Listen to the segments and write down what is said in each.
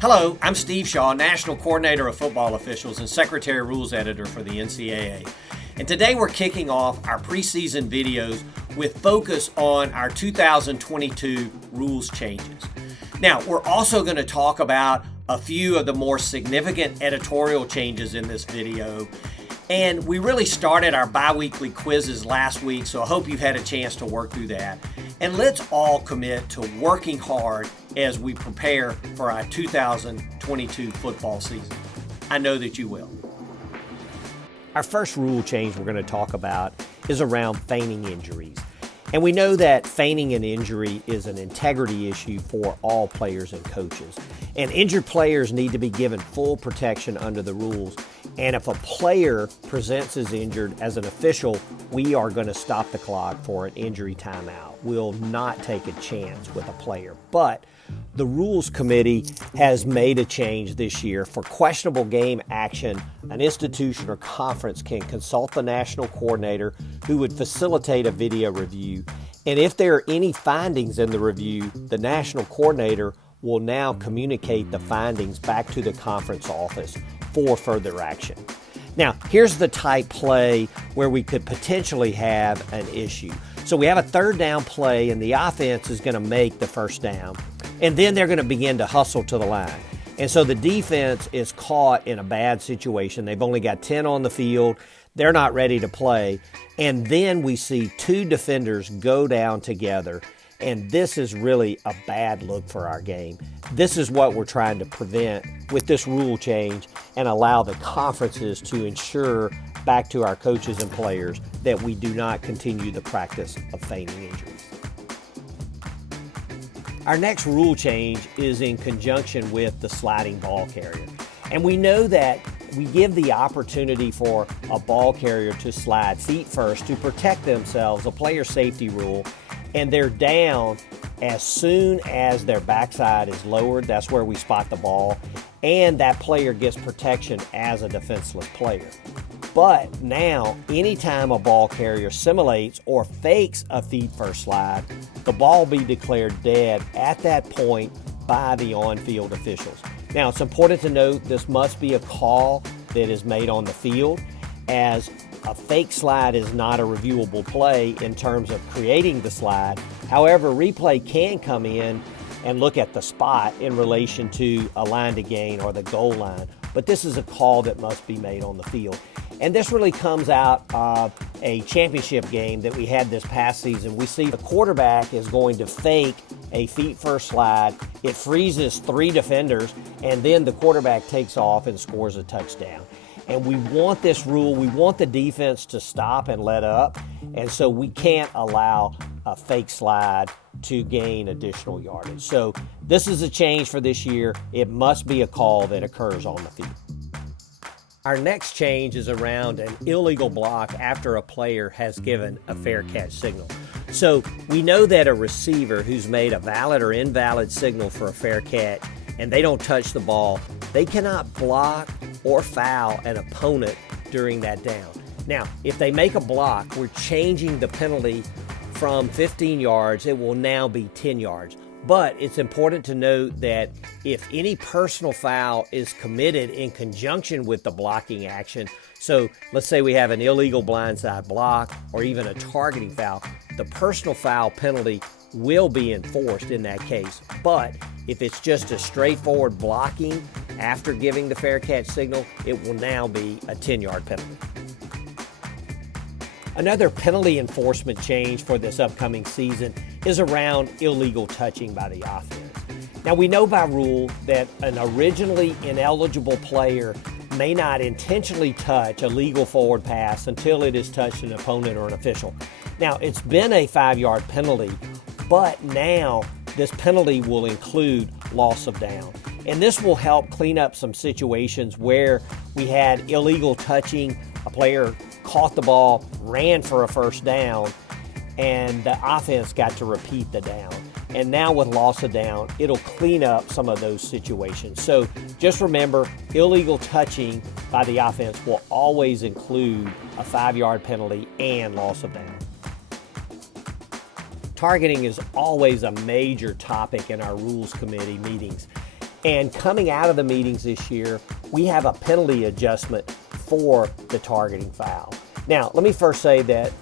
Hello, I'm Steve Shaw, National Coordinator of Football Officials and Secretary Rules Editor for the NCAA. And today we're kicking off our preseason videos with focus on our 2022 rules changes. Now, we're also going to talk about a few of the more significant editorial changes in this video. And we really started our bi-weekly quizzes last week, so I hope you've had a chance to work through that. And let's all commit to working hard as we prepare for our 2022 football season. I know that you will. Our first rule change we're going to talk about is around feigning injuries. And we know that feigning an injury is an integrity issue for all players and coaches. And injured players need to be given full protection under the rules. And if a player presents as injured as an official, we are going to stop the clock for an injury timeout. We'll not take a chance with a player. But the Rules Committee has made a change this year. For questionable game action, an institution or conference can consult the national coordinator who would facilitate a video review. And if there are any findings in the review, the national coordinator will now communicate the findings back to the conference office for further action. Now, here's the type play where we could potentially have an issue. So we have a third down play and the offense is going to make the first down, and then they're going to begin to hustle to the line. And so the defense is caught in a bad situation. They've only got 10 on the field. They're not ready to play. And then we see two defenders go down together. And this is really a bad look for our game. This is what we're trying to prevent with this rule change and allow the conferences to ensure back to our coaches and players that we do not continue the practice of feigning injuries. Our next rule change is in conjunction with the sliding ball carrier. And we know that we give the opportunity for a ball carrier to slide feet first to protect themselves, a player safety rule, and they're down as soon as their backside is lowered. That's where we spot the ball, and that player gets protection as a defenseless player. But now, anytime a ball carrier simulates or fakes a feet first slide, the ball be declared dead at that point by the on-field officials. Now, it's important to note this must be a call that is made on the field, as a fake slide is not a reviewable play in terms of creating the slide. However, replay can come in and look at the spot in relation to a line to gain or the goal line. But this is a call that must be made on the field. And this really comes out of a championship game that we had this past season. We see the quarterback is going to fake a feet first slide. It freezes three defenders, and then the quarterback takes off and scores a touchdown. And we want this rule, we want the defense to stop and let up, and so we can't allow a fake slide to gain additional yardage. So this is a change for this year. It must be a call that occurs on the field. Our next change is around an illegal block after a player has given a fair catch signal. So we know that a receiver who's made a valid or invalid signal for a fair catch and they don't touch the ball, they cannot block or foul an opponent during that down. Now, if they make a block, we're changing the penalty from 15 yards. It will now be 10 yards. But it's important to note that if any personal foul is committed in conjunction with the blocking action, so let's say we have an illegal blindside block or even a targeting foul, the personal foul penalty will be enforced in that case. But if it's just a straightforward blocking after giving the fair catch signal, it will now be a 10-yard penalty. Another penalty enforcement change for this upcoming season is around illegal touching by the offense. Now, we know by rule that an originally ineligible player may not intentionally touch a legal forward pass until it has touched an opponent or an official. Now, it's been a 5-yard penalty, but now this penalty will include loss of down. And this will help clean up some situations where we had illegal touching, a player caught the ball, ran for a first down, and the offense got to repeat the down. And now with loss of down, it'll clean up some of those situations. So just remember, illegal touching by the offense will always include a 5-yard penalty and loss of down. Targeting is always a major topic in our Rules Committee meetings. And coming out of the meetings this year, we have a penalty adjustment for the targeting foul. Now, let me first say that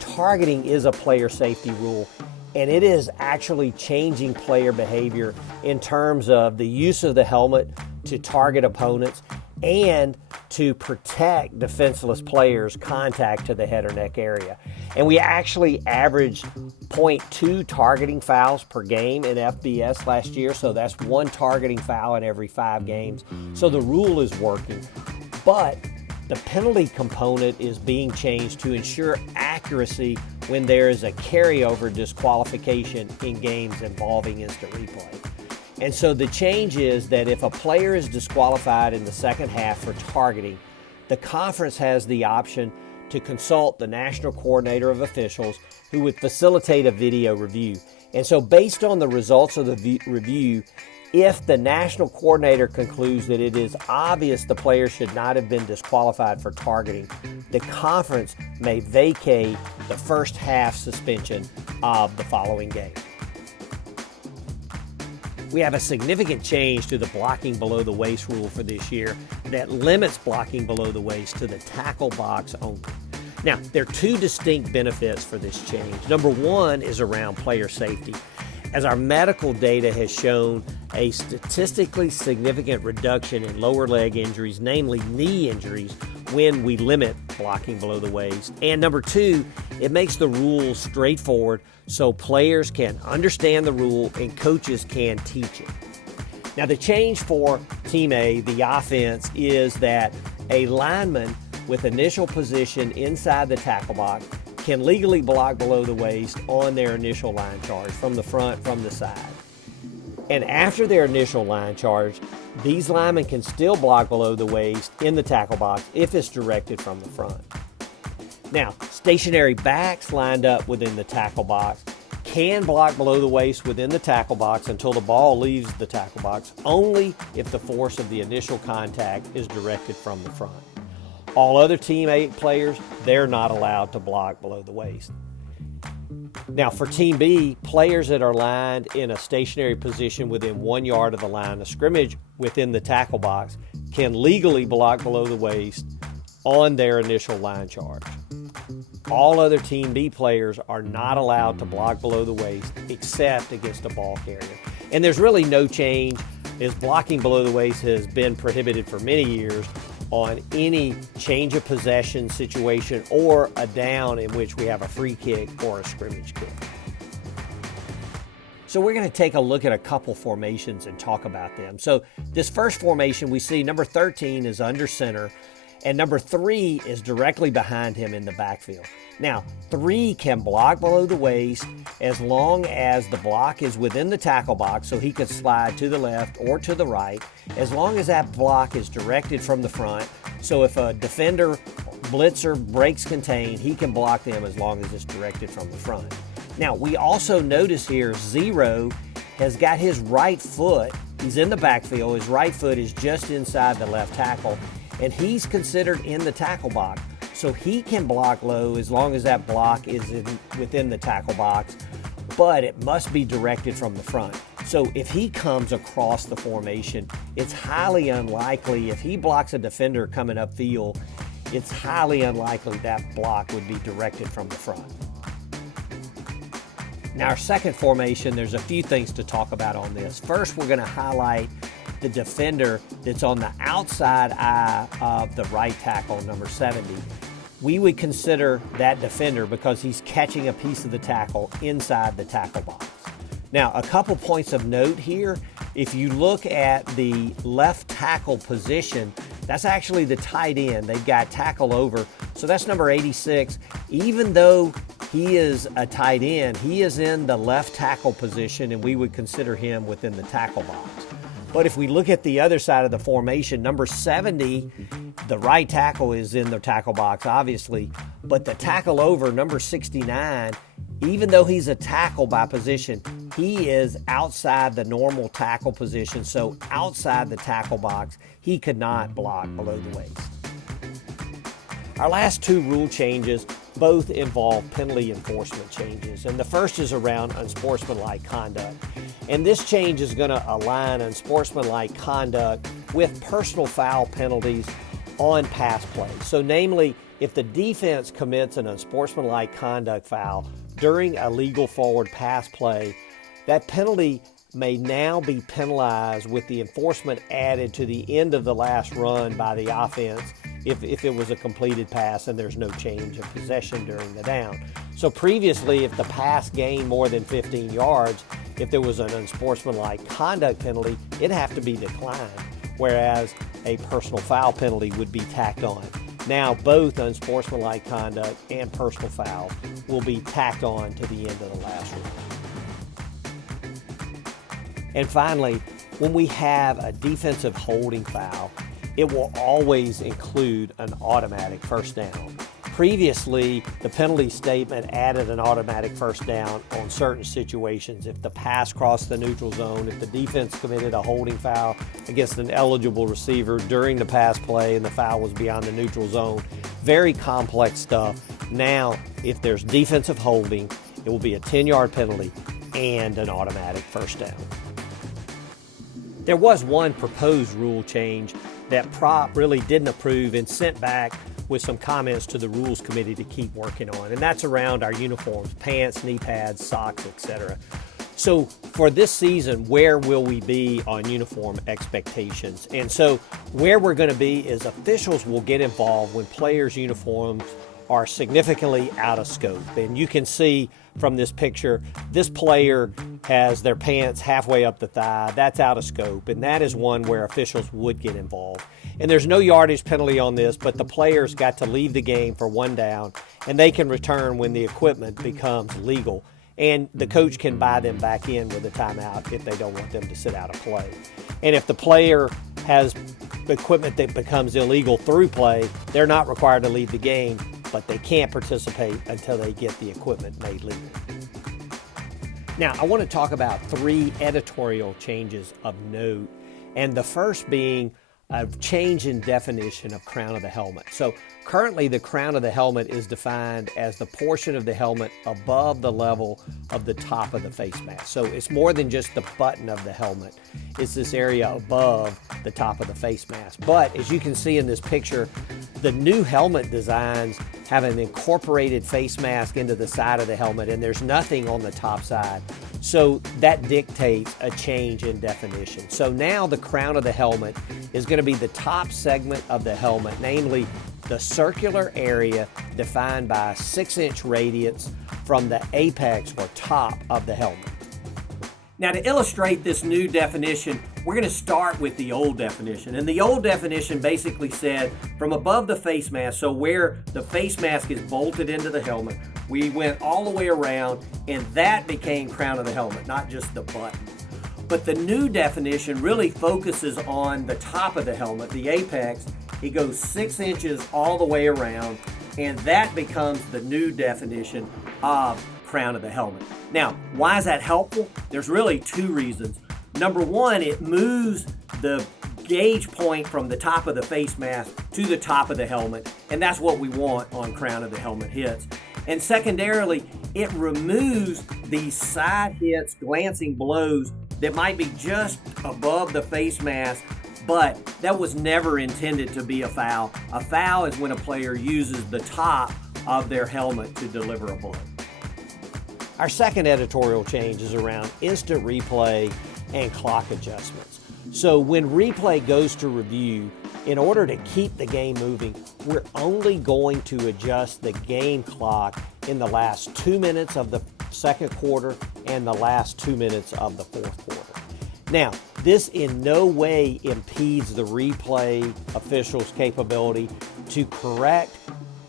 targeting is a player safety rule, and it is actually changing player behavior in terms of the use of the helmet to target opponents and to protect defenseless players' contact to the head or neck area. And we actually averaged 0.2 targeting fouls per game in FBS last year, so that's one targeting foul in every 5 games. So the rule is working, but the penalty component is being changed to ensure accuracy when there is a carryover disqualification in games involving instant replay. And so the change is that if a player is disqualified in the second half for targeting, the conference has the option to consult the national coordinator of officials who would facilitate a video review. And so based on the results of the review, if the national coordinator concludes that it is obvious the player should not have been disqualified for targeting, the conference may vacate the first half suspension of the following game. We have a significant change to the blocking below the waist rule for this year that limits blocking below the waist to the tackle box only. Now, there are 2 distinct benefits for this change. Number 1 is around player safety, as our medical data has shown a statistically significant reduction in lower leg injuries, namely knee injuries, when we limit blocking below the waist. And number 2, it makes the rules straightforward so players can understand the rule and coaches can teach it. Now, the change for Team A, the offense, is that a lineman with initial position inside the tackle box can legally block below the waist on their initial line charge from the front, from the side. And after their initial line charge, these linemen can still block below the waist in the tackle box if it's directed from the front. Now, stationary backs lined up within the tackle box can block below the waist within the tackle box until the ball leaves the tackle box, only if the force of the initial contact is directed from the front. All other Team 8 players, they're not allowed to block below the waist. Now, for Team B, players that are lined in a stationary position within 1 yard of the line of scrimmage within the tackle box can legally block below the waist on their initial line charge. All other Team B players are not allowed to block below the waist except against a ball carrier. And there's really no change, as blocking below the waist has been prohibited for many years on any change of possession situation or a down in which we have a free kick or a scrimmage kick. So we're going to take a look at a couple formations and talk about them. So this first formation, we see number 13 is under center, and number 3 is directly behind him in the backfield. Now, 3 can block below the waist as long as the block is within the tackle box, so he could slide to the left or to the right, as long as that block is directed from the front. So if a defender, blitzer, breaks contain, he can block them as long as it's directed from the front. Now, we also notice here 0 has got his right foot. He's in the backfield. His right foot is just inside the left tackle, and he's considered in the tackle box. So he can block low as long as that block is within the tackle box, but it must be directed from the front. So if he comes across the formation, it's highly unlikely, if he blocks a defender coming upfield, it's highly unlikely that block would be directed from the front. Now, our second formation, there's a few things to talk about on this. First, we're going to highlight the defender that's on the outside eye of the right tackle, number 70. We would consider that defender because he's catching a piece of the tackle inside the tackle box. Now, a couple points of note here. If you look at the left tackle position, that's actually the tight end. They've got tackle over, so that's number 86. Even though he is a tight end, he is in the left tackle position, and we would consider him within the tackle box. But if we look at the other side of the formation, number 70, the right tackle is in the tackle box, obviously, but the tackle over, number 69, even though he's a tackle by position, he is outside the normal tackle position, so outside the tackle box, he could not block below the waist. Our last 2 rule changes both involve penalty enforcement changes, and the first is around unsportsmanlike conduct. And this change is going to align unsportsmanlike conduct with personal foul penalties on pass play. So namely, if the defense commits an unsportsmanlike conduct foul during a legal forward pass play, that penalty may now be penalized with the enforcement added to the end of the last run by the offense if it was a completed pass and there's no change of possession during the down. So previously, if the pass gained more than 15 yards, if there was an unsportsmanlike conduct penalty, it'd have to be declined, whereas a personal foul penalty would be tacked on. Now, both unsportsmanlike conduct and personal foul will be tacked on to the end of the last run. And finally, when we have a defensive holding foul, it will always include an automatic first down. Previously, the penalty statement added an automatic first down on certain situations. If the pass crossed the neutral zone, if the defense committed a holding foul against an eligible receiver during the pass play and the foul was beyond the neutral zone, very complex stuff. Now, if there's defensive holding, it will be a 10-yard penalty and an automatic first down. There was one proposed rule change that Prop really didn't approve and sent back with some comments to the Rules Committee to keep working on, and that's around our uniforms, pants, knee pads, socks, etc. So for this season, where will we be on uniform expectations? And so where we're going to be is officials will get involved when players' uniforms are significantly out of scope. And you can see from this picture, this player has their pants halfway up the thigh. That's out of scope, and that is one where officials would get involved. And there's no yardage penalty on this, but the players got to leave the game for one down, and they can return when the equipment becomes legal. And the coach can buy them back in with a timeout if they don't want them to sit out of play. And if the player has equipment that becomes illegal through play, they're not required to leave the game, but they can't participate until they get the equipment made legal. Now, I want to talk about 3 editorial changes of note, and the first being a change in definition of crown of the helmet. So currently the crown of the helmet is defined as the portion of the helmet above the level of the top of the face mask. So it's more than just the button of the helmet. It's this area above the top of the face mask. But as you can see in this picture, the new helmet designs have an incorporated face mask into the side of the helmet, and there's nothing on the top side. So that dictates a change in definition. So now the crown of the helmet is going to be the top segment of the helmet, namely the circular area defined by a 6-inch radius from the apex or top of the helmet. Now, to illustrate this new definition, we're going to start with the old definition. And the old definition basically said from above the face mask, so where the face mask is bolted into the helmet, we went all the way around, and that became crown of the helmet, not just the button. But the new definition really focuses on the top of the helmet, the apex. It goes 6 inches all the way around, and that becomes the new definition of crown of the helmet. Now, why is that helpful? There's really 2 reasons. Number one, it moves the gauge point from the top of the face mask to the top of the helmet, and that's what we want on crown of the helmet hits. And secondarily, it removes these side hits, glancing blows that might be just above the face mask, but that was never intended to be a foul. A foul is when a player uses the top of their helmet to deliver a blow. Our second editorial change is around instant replay and clock adjustments. So when replay goes to review, in order to keep the game moving, we're only going to adjust the game clock in the last 2 minutes of the second quarter and the last 2 minutes of the fourth quarter. Now, this in no way impedes the replay officials' capability to correct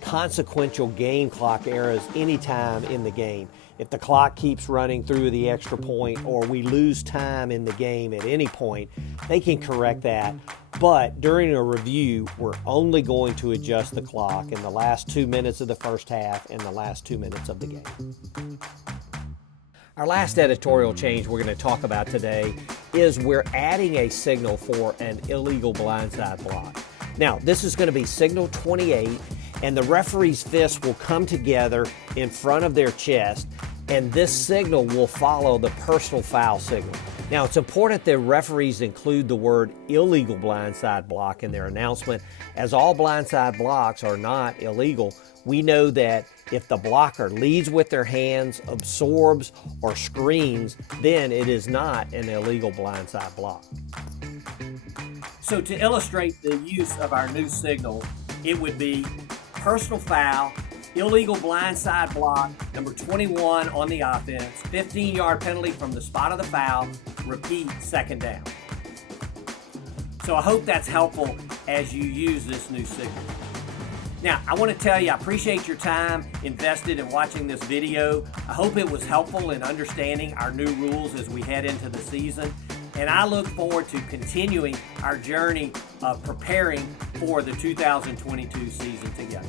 consequential game clock errors anytime in the game. If the clock keeps running through the extra point or we lose time in the game at any point, they can correct that. But during a review, we're only going to adjust the clock in the last 2 minutes of the first half and the last 2 minutes of the game. Our last editorial change we're going to talk about today is we're adding a signal for an illegal blindside block. Now, this is going to be signal 28, and the referee's fists will come together in front of their chest, and this signal will follow the personal foul signal. Now, it's important that referees include the word illegal blindside block in their announcement, as all blindside blocks are not illegal. We know that if the blocker leads with their hands, absorbs, or screens, then it is not an illegal blindside block. So to illustrate the use of our new signal, it would be personal foul, illegal blindside block, number 21 on the offense, 15-yard penalty from the spot of the foul, repeat, second down. So I hope that's helpful as you use this new signal. Now, I want to tell you, I appreciate your time invested in watching this video. I hope it was helpful in understanding our new rules as we head into the season. And I look forward to continuing our journey of preparing for the 2022 season together.